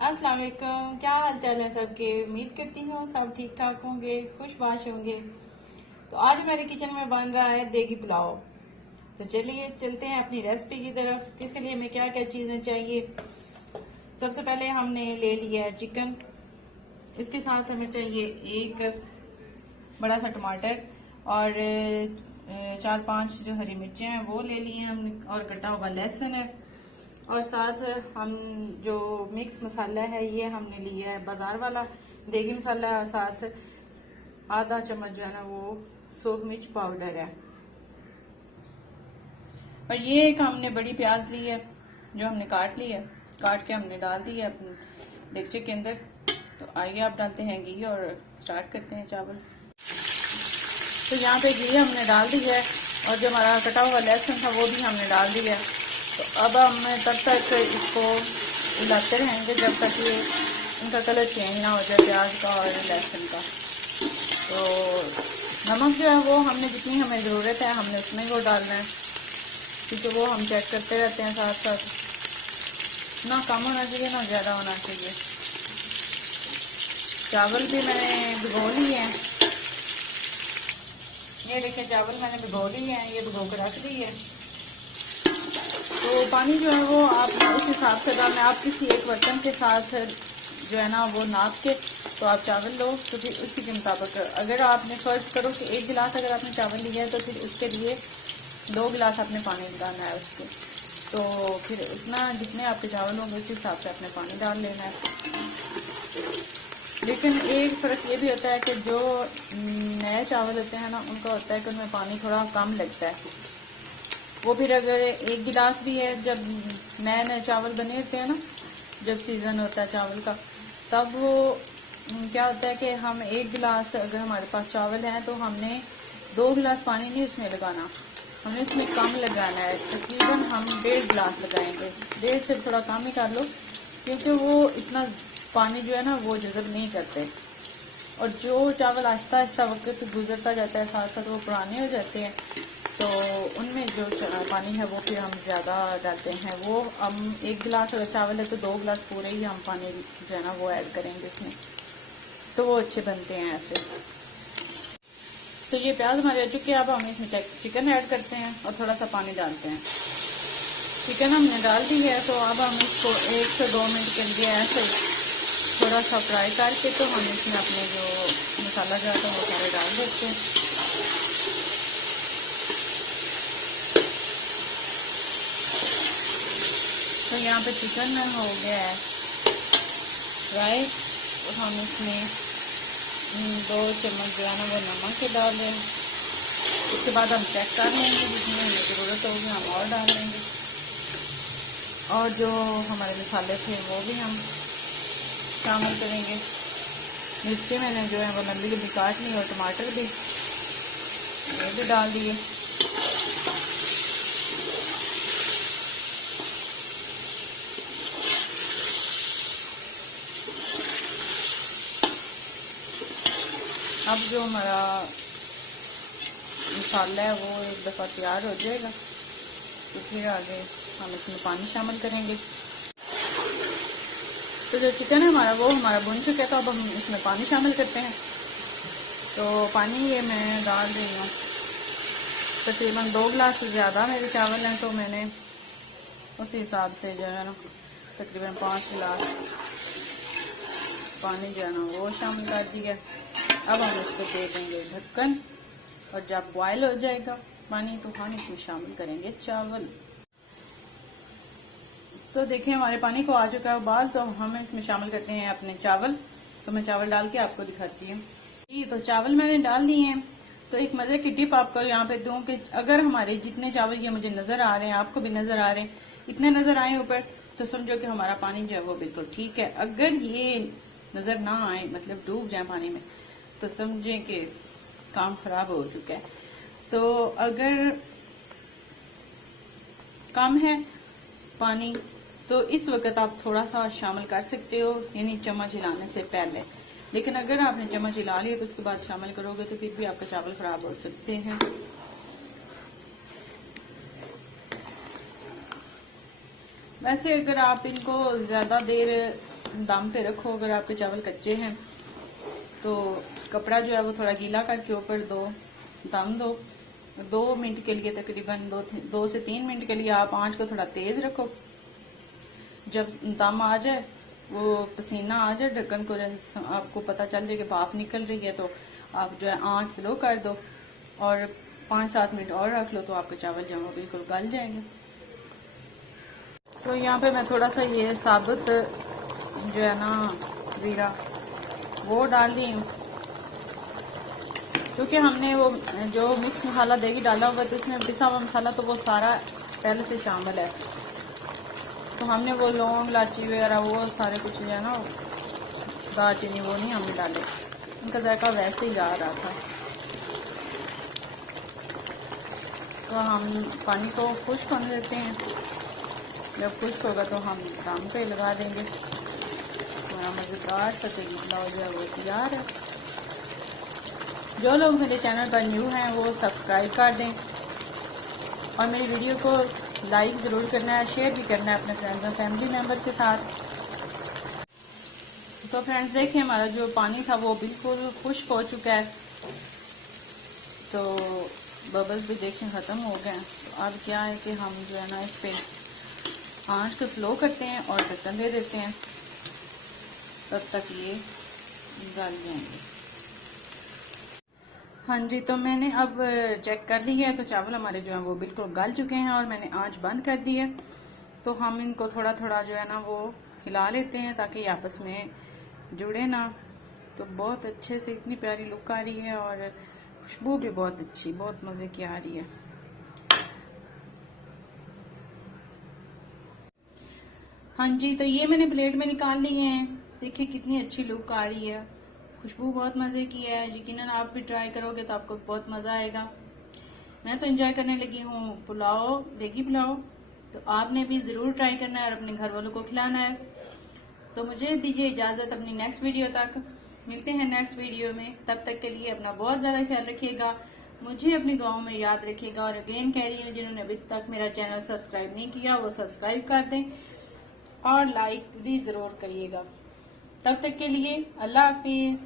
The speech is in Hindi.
अस्सलाम वालेकुम। क्या हाल चाल है सबके। उम्मीद करती हूँ सब ठीक ठाक होंगे, खुशबाश होंगे। तो आज मेरे किचन में बन रहा है देगी पुलाव। तो चलिए चलते हैं अपनी रेसिपी की तरफ। इसके लिए हमें क्या क्या चीज़ें चाहिए। सबसे पहले हमने ले लिया है चिकन। इसके साथ हमें चाहिए एक बड़ा सा टमाटर और 4-5 जो हरी मिर्चें हैं वो ले लिए हमने, और कटा हुआ लहसुन है। और साथ हम जो मिक्स मसाला है ये हमने लिया है बाजार वाला देगी मसाला, और साथ आधा चम्मच जो है ना वो सूख मिर्च पाउडर है। और ये एक हमने बड़ी प्याज ली है जो हमने काट ली है, काट के हमने डाल दी है अपने देगचे के अंदर। तो आइए आप डालते हैं घी और स्टार्ट करते हैं चावल। तो यहाँ पे घी हमने डाल दी है और जो हमारा कटा हुआ लहसुन था वो भी हमने डाल दिया है। तो अब हम तब तक इसको हिलाते रहेंगे जब तक ये इनका कलर चेंज ना हो जाए, प्याज का और लहसुन का। तो नमक जो है वो हमने जितनी हमें ज़रूरत है हमने उतना ही वो डालना है, क्योंकि वो हम चेक करते रहते हैं साथ साथ। ना कम होना चाहिए ना ज़्यादा होना चाहिए। चावल भी मैंने भिगो लिए हैं, ये देखिए चावल मैंने भिगो लिए हैं, ये भिगो कर रख दी है। तो पानी जो है वो आप उस हिसाब से डालना है। आप किसी एक बर्तन के साथ जो है ना वो नाप के तो आप चावल लो, तो फिर उसी के मुताबिक अगर आपने फर्ज करो कि 1 गिलास अगर आपने चावल लिया है तो फिर उसके लिए 2 गिलास आपने पानी डालना है उसके। तो फिर उतना जितने आपके चावल होंगे उस हिसाब से आपने पानी डाल लेना है। लेकिन एक फ़र्क ये भी होता है कि जो नए चावल होते हैं ना उनका होता है कि उनमें पानी थोड़ा कम लगता है। वो फिर अगर 1 गिलास भी है, जब नए नए चावल बने होते हैं ना, जब सीज़न होता है चावल का, तब वो क्या होता है कि हम 1 गिलास अगर हमारे पास चावल हैं तो हमने 2 गिलास पानी नहीं उसमें लगाना, हमने इसमें कम लगाना है। तकरीबन हम 1.5 गिलास लगाएंगे, 1.5 से थोड़ा कम ही कर लो, क्योंकि वो इतना पानी जो है ना वो जज़ब नहीं करते। और जो चावल आहिस्ता आहिस्ता वक्त गुजरता जाता है साथ साथ वो पुराने हो जाते हैं, तो उनमें जो पानी है वो फिर हम ज़्यादा डालते हैं। वो हम 1 गिलास अगर चावल है तो 2 गिलास पूरे ही हम पानी जो है ना वो ऐड करेंगे इसमें, तो वो अच्छे बनते हैं ऐसे। तो ये प्याज हमारे आ चुके हैं, अब हम इसमें चिकन ऐड करते हैं और थोड़ा सा पानी डालते हैं। चिकन हमने डाल दी है, तो अब हम इसको 1 से 2 मिनट के लिए ऐसे थोड़ा सा फ्राई करके तो हम इसमें अपने जो मसाला जो आता है वो सारे डाल देते हैं। तो यहाँ पे चिकन हो गया है फ्राई, तो हम इसमें 2 चम्मच जो है ना वो नमक के डाल दें। उसके बाद हम चेक कर लेंगे, जितनी हमें ज़रूरत होगी हम और डाल लेंगे। और जो हमारे मसाले थे वो भी हम शामिल करेंगे। मिर्ची मैंने जो है वो लंबी लंबी काट ली और टमाटर भी ये भी डाल दिए। अब जो हमारा मसाला है वो एक दफ़ा तैयार हो जाएगा तो फिर आगे हम इसमें पानी शामिल करेंगे। तो जो चिकन है हमारा वो हमारा भुन चुका है, तो अब हम इसमें पानी शामिल करते हैं। तो पानी ये मैं डाल रही हूँ तकरीबन 2 गिलास से ज़्यादा मेरे चावल हैं, तो मैंने उसी हिसाब से जो है ना तकरीबन 5 गिलास पानी जो है ना वो शामिल कर दिया। अब हम इसको दे देंगे ढक्कन, और जब बॉयल हो जाएगा पानी तो हम इसमें शामिल करेंगे चावल। तो देखें हमारे पानी को आ चुका है उबाल, तो हम इसमें शामिल करते हैं अपने चावल। तो मैं चावल डाल के आपको दिखाती हूँ। तो चावल मैंने डाल दिए हैं। तो एक मज़े की टिप आपको यहाँ पे दूँ कि अगर हमारे जितने चावल ये मुझे नज़र आ रहे हैं, आपको भी नज़र आ रहे हैं, इतने नज़र आए ऊपर, तो समझो कि हमारा पानी जो है वो बिल्कुल ठीक है। अगर ये नज़र ना आए, मतलब डूब जाए पानी में, तो समझें कि काम खराब हो चुका है। तो अगर कम है पानी तो इस वक्त आप थोड़ा सा शामिल कर सकते हो, यानी चम्मच हिलाने से पहले। लेकिन अगर आपने चम्मच हिला लिया तो उसके बाद शामिल करोगे तो फिर भी आपके चावल खराब हो सकते हैं। वैसे अगर आप इनको ज़्यादा देर दम पे रखो। अगर आपके चावल कच्चे हैं तो कपड़ा जो है वो थोड़ा गीला करके ऊपर दम दो 2 मिनट के लिए, तकरीबन 2 से 3 मिनट के लिए आप आंच को थोड़ा तेज रखो। जब दम आ जाए, वो पसीना आ जाए ढक्कन को, आपको पता चल जाए कि भाप निकल रही है, तो आप जो है आंच स्लो कर दो और 5-7 मिनट और रख लो, तो आपके चावल जो है बिल्कुल गल जाएंगे। तो यहाँ पे मैं थोड़ा सा ये साबुत जो है ना ज़ीरा वो डाल रही हूँ, क्योंकि हमने वो जो मिक्स मसाला देगी डाला हुआ, तो इसमें पिसा हुआ मसाला तो वो सारा पहले से शामिल है। तो हमने वो लौंग इलायची वगैरह वो सारे कुछ जो है ना दालचीनी वो नहीं हमने डाले, उनका जायका वैसे ही जा रहा था। तो हम पानी को खुश्क होने देते हैं। जब खुश्क होगा तो हम दम पे लगा देंगे। हमारा मज़ेदार सा तरीका पुलाव जो है वो तैयार है। जो लोग मेरे चैनल पर न्यू हैं वो सब्सक्राइब कर दें और मेरी वीडियो को लाइक ज़रूर करना है, शेयर भी करना है अपने फ्रेंड्स और फैमिली मेम्बर्स के साथ। तो फ्रेंड्स देखिए हमारा जो पानी था वो बिल्कुल खुश्क हो चुका है, तो बबल्स भी देखें ख़त्म हो गए हैं। तो अब क्या है कि हम जो है ना इस पे आंच को स्लो करते हैं और ढक्कन दे देते हैं, तब तक ये गल जाएंगे। हाँ जी, तो मैंने अब चेक कर लिया है, तो चावल हमारे जो है वो बिल्कुल गल चुके हैं और मैंने आंच बंद कर दी है। तो हम इनको थोड़ा थोड़ा जो है ना वो हिला लेते हैं ताकि आपस में जुड़े ना। तो बहुत अच्छे से इतनी प्यारी लुक आ रही है और खुशबू भी बहुत अच्छी, बहुत मज़े की आ रही है। हाँ जी, तो ये मैंने प्लेट में निकाल लिए हैं। देखिए कितनी अच्छी लुक आ रही है, खुशबू बहुत मज़े की है। यकीनन आप भी ट्राई करोगे तो आपको बहुत मज़ा आएगा। मैं तो एंजॉय करने लगी हूँ पुलाव, देगी पुलाव। तो आपने भी ज़रूर ट्राई करना है और अपने घर वालों को खिलाना है। तो मुझे दीजिए इजाज़त, अपनी नेक्स्ट वीडियो तक मिलते हैं नेक्स्ट वीडियो में। तब तक के लिए अपना बहुत ज़्यादा ख्याल रखिएगा, मुझे अपनी दुआओं में याद रखिएगा। और अगेन कह रही हूँ जिन्होंने अभी तक मेरा चैनल सब्सक्राइब नहीं किया वो सब्सक्राइब कर दें और लाइक भी ज़रूर करिएगा। तब तक के लिए अल्लाह हाफिज़।